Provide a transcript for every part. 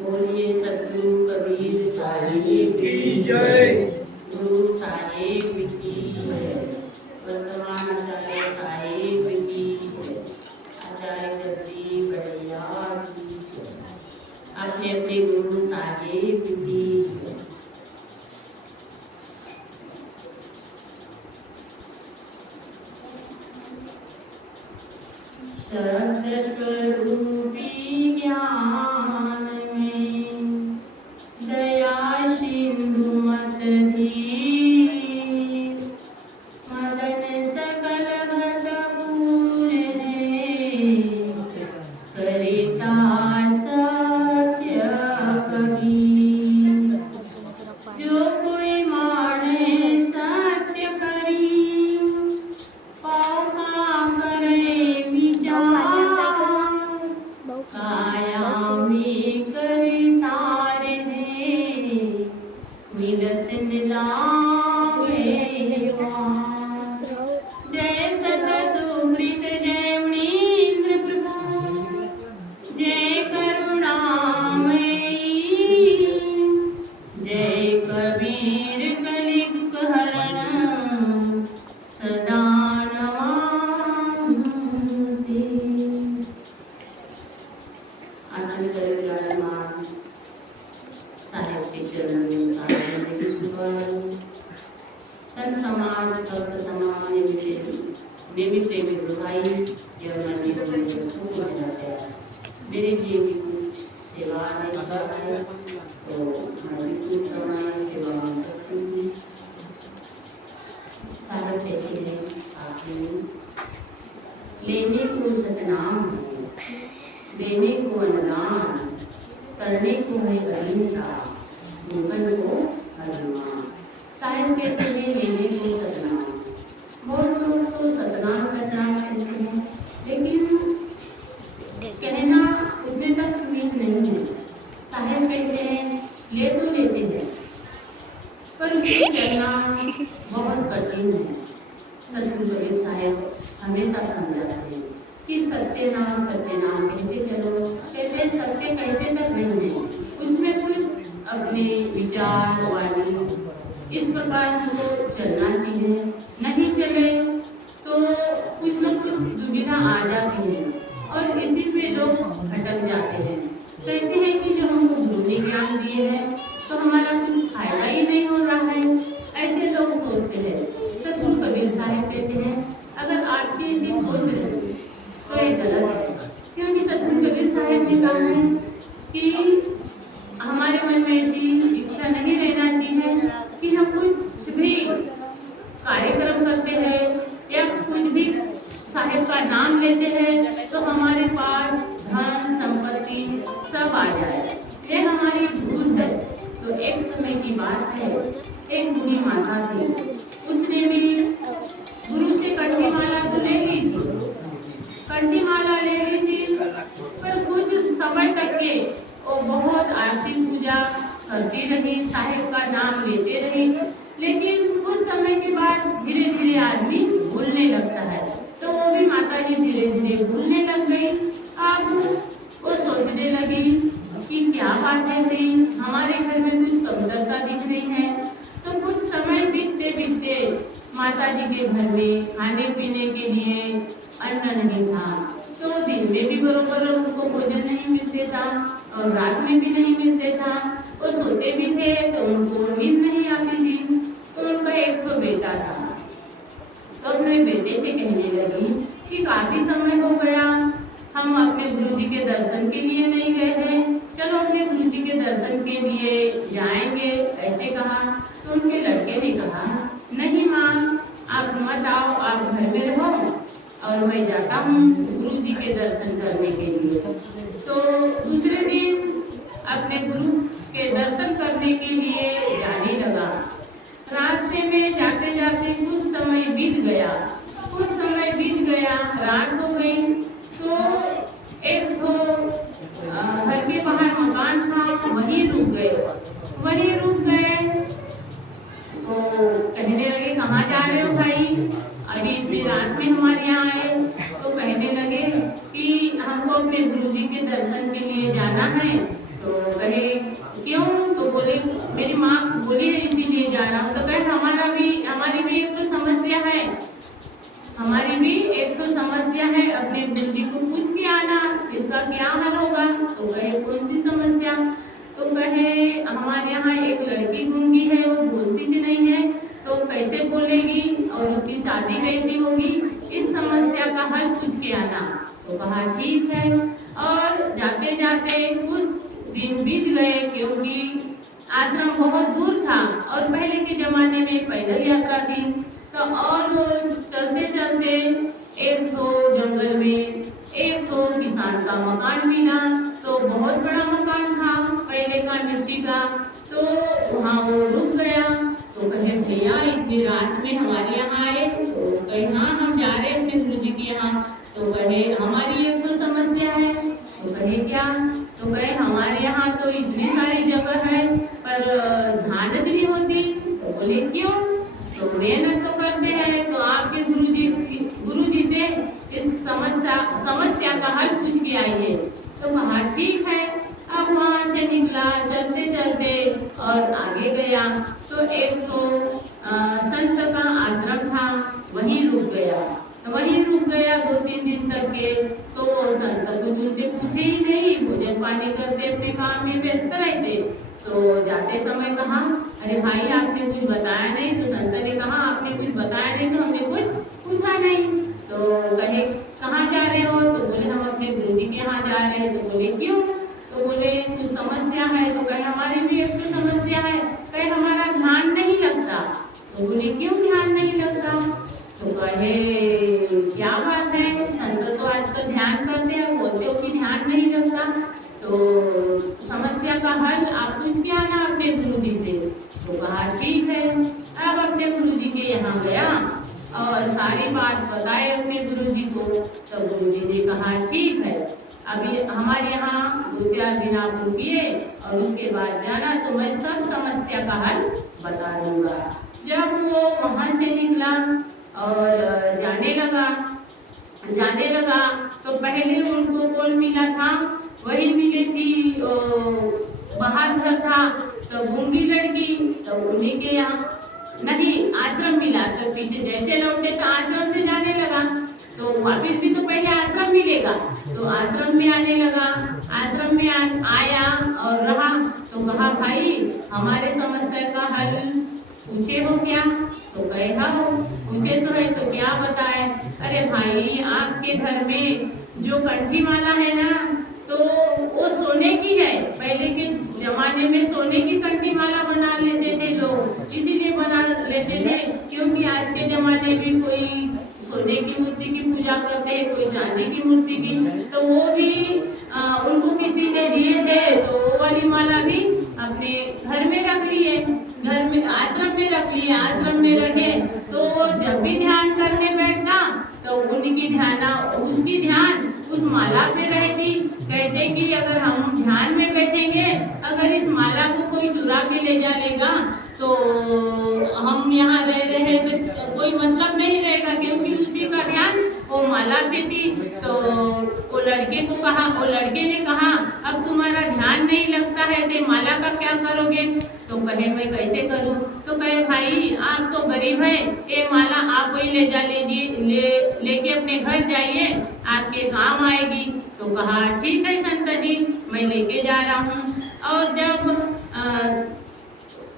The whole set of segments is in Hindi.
बोलिए सतगुरु कबीर साहिब की जय। गुरु साहिब की जय। वर्तमान आचार्य साहिब की जय। आचार्य गद्दी बढ़िया की जय। अपने अपने गुरु साहिब की जय। शब्द स्वरूपी ज्ञान में दया सिंधु मत धीर मदन सकल घट पूरे करिता सत्य कबीर। जो कोई माने सत्य करी पाका करे विचार काया में करितार है मिलत मिलावे पार। जय सत सुकृत जय मुनीन्द्र प्रभु जय करुणामयी जय कबीर कलि दुख हरण सदा नमामि। आसन करे विराजमान साहिब के चरणों में संत समाज भक्त समाज नेमी प्रेमी गुरु भाई एवं मंदिरों में खूब मजा आया। मेरे लिए भी कुछ सेवा है तो मैं भी कुछ समय सेवा में करती हूँ। साहब कहते हैं आपने लेने को सतनाम देने को अनुदान करने को है अहिंसा भूखन को हनुमान। साहिब कहते हैं लेने को सतनाम। बहुत लोग तो सतनाम सतनाम कहते हैं लेकिन कहना उतने तक सीमित नहीं है। साहिब कहते हैं ले तो लेते हैं पर उसको चलना बहुत कठिन है। सतगुरु कबीर साहिब हमेशा समझाते हैं कि सत्य नाम कहते चलो। कहते सत्य कहते तक नहीं है उसमें कुछ अपने विचार वाणी इस प्रकार हमको चलना चाहिए। नहीं चले तो कुछ न कुछ दुविधा आ जाती है और इसी पे लोग भटक जाते हैं। कहते हैं कि जो हमको गुरु ने ज्ञान दिए है तो हमारा कुछ फायदा ही नहीं हो रहा है, ऐसे लोग सोचते हैं। सतगुरु कबीर साहिब कहते हैं अगर आपकी ऐसी सोच है तो ये गलत है। क्योंकि सतगुरु कबीर साहिब ने कहा है कि हमारे मन में ऐसी इच्छा नहीं रहना चाहिए कि हम कुछ भी कार्यक्रम करते हैं या कुछ भी साहिब का नाम लेते हैं तो हमारे पास धन संपत्ति सब आ जाए। ये हमारी भूल है। तो एक समय की बात है, एक बूढ़ी माता थी, उसने भी गुरु से कंठी माला तो ले ली थी, कंठी माला ले ली थी पर कुछ समय तक के वो बहुत आरती पूजा करती रही, साहिब का नाम लेते रही। लेकिन कुछ समय के बाद धीरे धीरे आदमी भूलने लगता है तो वो भी माता जी धीरे धीरे भूलने लग गई। अब वो सोचने लगी कि क्या बातें थी, हमारे घर में कुछ कमतरता दिख रही है। तो कुछ समय बीतते बीतते माता जी के घर में खाने पीने के लिए अन्न नहीं था तो दिन में भी बरोबर उनको भोजन नहीं मिलते था और रात में भी नहीं मिलते था। वो सोते भी थे तो उनको नींद नहीं आती थी। तो उनका एक तो बेटा था तो अपने बेटे से कहने लगी कि काफी समय हो गया, हम अपने गुरु जी के दर्शन के लिए नहीं गए हैं, चलो अपने गुरु जी के दर्शन के लिए जाएंगे, ऐसे कहा। तो उनके लड़के ने कहा नहीं माँ आप मत आओ, आप घर में रहो और मैं जाता हूँ गुरु जी के दर्शन करने के लिए। तो दूसरे दिन अपने गुरु के दर्शन करने के लिए जाने लगा। रास्ते में जाते जाते कुछ समय बीत गया, रात हो गई। तो एक तो घर के बाहर मकान था, वहीं रुक गए। तो कहने लगे कहाँ जा रहे हो भाई, अभी इतनी रात में हमारे यहाँ आए। तो कहने लगे कि हमको अपने गुरुजी के दर्शन के लिए जाना है। तो कहे क्यों, तो बोले मेरी माँ बोली है इसीलिए जा रहा हूँ। तो कहे हमारी भी एक तो समस्या है, हमारी भी एक तो समस्या है, अपने गुरुजी को पूछ के आना इसका क्या हल होगा। तो कहे कौन सी समस्या, तो कहे हमारे यहाँ एक लड़की गूंगी है, वो बोलती सी नहीं है, तो कैसे बोलेगी और उसकी शादी कैसी होगी, इस समस्या का हल पूछ के आना। तो कहा ठीक है। और जाते जाते कुछ दिन बीत गए, क्योंकि आश्रम बहुत दूर था और पहले के जमाने में पैदल यात्रा थी। तो और चलते चलते एक तो जंगल में एक तो किसान का मकान मिला। तो बहुत बड़ा मकान था पहले का, मिट्टी का। तो वहाँ वो रुक गया। तो कहे भैया इतनी रात में हमारे यहाँ आए। तो कहे हाँ हम जा रहे हैं अपने गुरुजी के यहाँ। तो कहे हमारी एक तो समस्या है। तो कहे क्या, तो कहे हमारे यहाँ तो इतनी सारी जगह है पर धानच नहीं होती। तो बोले क्यों, तो मेहनत तो करते हैं, तो आपके गुरुजी से इस समस्या का हल पूछ के आइए। तो कहा ठीक है। अब वहाँ से निकला चलते चलते और आगे गया। तो एक तो संत का आश्रम था, वहीं रुक गया। वहीं रुक गया 2-3 दिन तक के। तो संत कुछ उनसे पूछे ही नहीं, भोजन पानी करते अपने काम में व्यस्त रहते। तो जाते समय कहा अरे भाई आपने कुछ बताया नहीं। तो संत ने कहा आपने कुछ बताया नहीं तो हमने कुछ पूछा नहीं। तो कहे कहाँ जा रहे हो, तो बोले हम अपने गुरुजी के यहाँ जा रहे हैं। तो बोले क्यों, तो बोले कुछ समस्या है। तो कहे हमारी भी एक तो समस्या है, कहे हमारा ध्यान नहीं लगता। तो बोले क्यों ध्यान नहीं लगता, तो कहे क्या बात है, संत तो आजकल ध्यान करते हैं, बोलते हो कि ध्यान नहीं लगता। तो समस्या का हल आप पूछ के आना अपने गुरुजी से। तो कहा ठीक है। अब अपने गुरुजी के यहाँ गया और सारी बात बताए अपने गुरुजी को। तो गुरुजी ने कहा ठीक है, अभी हमारे यहाँ 2-4 दिन आप रुकिए और उसके बाद जाना, तो मैं सब समस्या का हल बता दूंगा। जब वो वहाँ से निकला और जाने लगा तो पहले उनको कौन मिला था, वही मिली थी बाहर घर था तो गूंगी लड़की। तो उन्हीं के यहाँ नहीं आश्रम मिला। तो पीछे जैसे लौटे तो आश्रम से जाने लगा। तो वापिस भी तो पहले आश्रम मिलेगा। तो आश्रम में आने लगा। आश्रम में आया और रहा। तो कहा भाई हमारे समस्या का हल पूछे हो क्या, तो कहे हाँ पूछे तो है, तो क्या बताए। अरे भाई आपके घर में जो कंठी माला है ना, तो वो सोने की है। पहले के जमाने में सोने की कंठी माला बना लेते थे लोग, इसीलिए बना लेते थे क्योंकि आज के जमाने में कोई सोने की मूर्ति की पूजा करते हैं, कोई चांदी की मूर्ति की। तो वो भी उनको किसी ने दिए थे, तो वो वाली माला भी अपने घर में रख लिए, घर में आश्रम में रख लिए। आश्रम में रखे तो जब भी ध्यान करने बैठना तो उसकी ध्यान उस माला पे रहती। कहते कि अगर हम ध्यान में बैठेंगे, अगर इस माला को कोई चुरा के ले जाएगा तो हम यहाँ रह रहे तो कोई मतलब नहीं रहेगा, क्योंकि उसी का ध्यान वो माला पे थी। तो वो लड़के को कहा, वो लड़के ने कहा अब तुम्हारा ध्यान नहीं लगता है तो माला का क्या करोगे। तो कहे मैं कैसे करूं। तो कहे भाई आप तो गरीब है, ये माला आप वही ले जा लेके अपने घर जाइए, आपके काम आएगी। तो कहा ठीक है संत जी मैं लेके जा रहा हूँ। और जब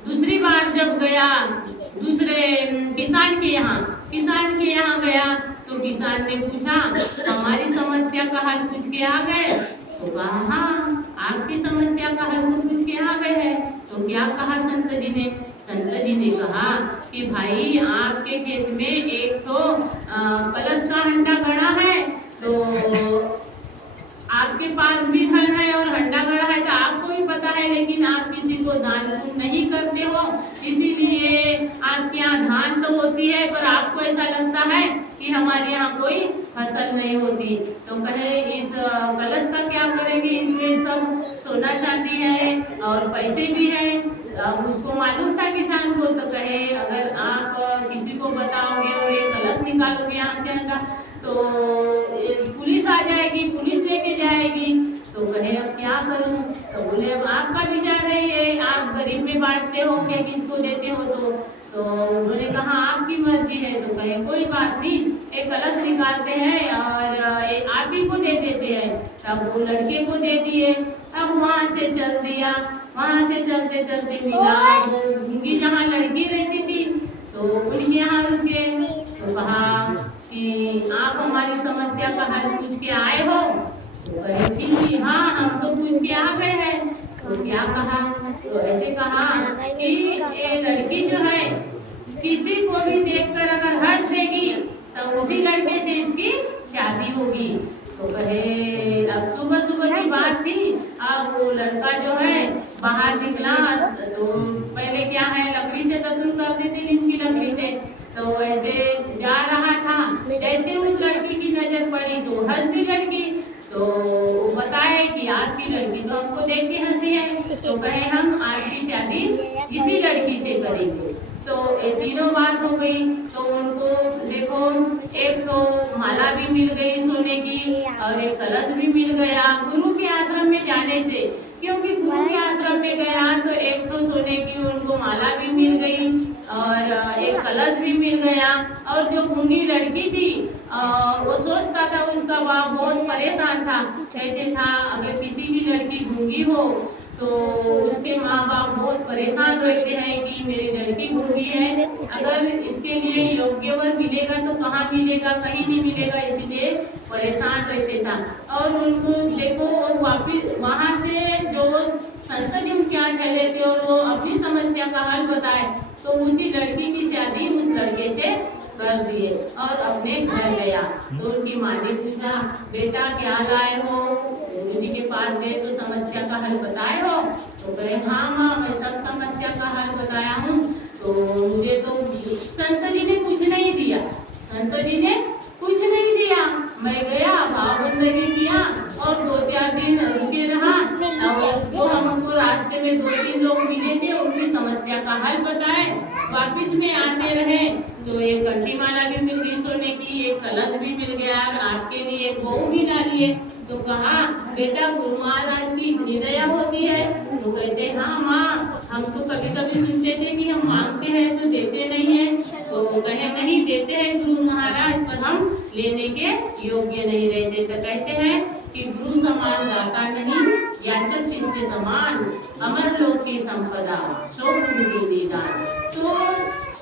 दूसरी बार जब गया दूसरे किसान के यहाँ गया तो किसान ने पूछा हमारी समस्या का हल पूछ के आ गए। तो कहा हाँ आपकी समस्या का हल तो पूछ के आ गए है। तो क्या कहा संत जी ने कहा कि भाई आपके खेत में एक तो कलश का हंडा गड़ा है, तो आपके पास भी धन है और हंडा गड़ा है, तो आपको भी पता है, लेकिन आप किसी को दान पुण्य नहीं करते हो, इसीलिए आपके यहाँ धान तो होती है पर आपको ऐसा लगता है कि हमारे यहाँ कोई फसल नहीं होती। तो कहे इस कलश का क्या करेंगे, इसमें सब सोना चांदी है और पैसे भी है। अब उसको मालूम था किसान को। तो कहे अगर आप किसी निकालोगे यहाँ से अंडा तो पुलिस आ जाएगी, पुलिस लेके जाएगी। तो कहे अब क्या करूं? तो बोले अब आपका विचार है, ये आप गरीब में बांटते हो क्या, किसको देते हो? तो उन्होंने कहा आपकी मर्जी है। तो कहे कोई बात नहीं, एक कलश निकालते हैं और आप ही को दे देते हैं। तब वो लड़के को दे दिए। अब वहाँ से चल दिया, वहाँ से चलते चलते मिला वो गूंगी जहाँ लड़की रहती थी, तो उनके यहाँ रुके। तो कहा कि आप हमारी समस्या का हल पूछ के आए हो? तो कहे कि हाँ, हम तो पूछ के आ गए हैं। तो क्या कहा? तो ऐसे कहा कि ये लड़की जो है किसी को भी देखकर अगर हंस देगी तो उसी लड़के से इसकी शादी होगी। तो कहे अब सुबह सुबह की बात थी। अब वो लड़का जो है बाहर निकला तो पहले क्या है, लकड़ी से दतुल करते थे, इनकी लकड़ी से। तो ऐसे जा रहा था, जैसे उस लड़की की नजर पड़ी तो हंस दी लड़की। तो बताए कि आपकी लड़की तो हमको देख के हंसी है, तो कहे हम आपकी शादी इसी लड़की से करेंगे। तो ये तीनों बात हो गई। तो उनको देखो, एक तो माला भी मिल गई सोने की और एक कलश भी मिल गया गुरु के आश्रम में जाने से। क्योंकि गुरु के आश्रम में गया तो एक तो सोने की उनको माला भी मिल गई और एक कलश भी मिल गया। और जो गूंगी लड़की थी वो सोचता था, उसका बाप बहुत परेशान था, कहते था अगर किसी की लड़की गूंगी हो तो उसके माँ बाप बहुत परेशान रहते हैं कि मेरी लड़की गूंगी है, अगर इसके लिए योग्य वर मिलेगा तो कहाँ मिलेगा, कहीं नहीं मिलेगा, इसलिए परेशान रहते था। और उनको देखो वापिस वहाँ से जो संत जी क्या चले थे और वो अपनी समस्या का हल बताए, तो उसी लड़की की शादी उस लड़के से कर दिए और अपने घर गया। तो उनकी माँ ने पूछा बेटा क्या लाए हो? गुरु जी के पास गए तो समस्या का हल बताए हो? तो कहे हाँ माँ, मैं सब समस्या का हल बताया हूँ। तो मुझे तो संत जी ने कुछ नहीं दिया, संत जी ने कुछ नहीं दिया। मैं गया, भाव बंदगी किया और 2-4 दिन रुके रहा। तो हमको रास्ते में 2-3 लोग मिले थे, उनकी समस्या का हल बताए, वापिस में आते रहे। तो एक कंठी माला भी मिल गई सोने की, एक कलश भी मिल गया और आपके लिए एक बहू भी डाली है। तो कहा बेटा गुरु महाराज की इतनी दया होती है? तो कहते हाँ माँ, हम तो कभी कभी सुनते थे कि हम मांगते हैं तो देते नहीं है। तो कहे नहीं देते हैं गुरु महाराज, पर हम लेने के योग्य नहीं रहते। तो कहते हैं कि गुरु समान दाता नहीं, याचक शिष्य समान, अमर लोक की संपदा, सो गुरु की निदान। तो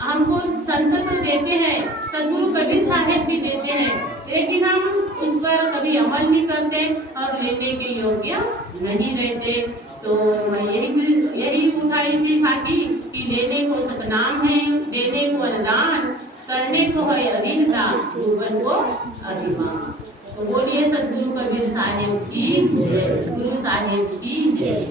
हमको संत तो देते हैं, सदगुरु कबीर साहेब भी देते हैं, लेकिन हम उस पर कभी अमल नहीं करते और लेने के योग्य नहीं रहते। तो मैं यही उठाई थी साथी कि लेने को सतनाम है, देने को अनुदान, करने को है अधीनता, ऊपर को अभिमान। तो बोलिए सदगुरु कबीर साहेब की जय, गुरु साहेब की जय।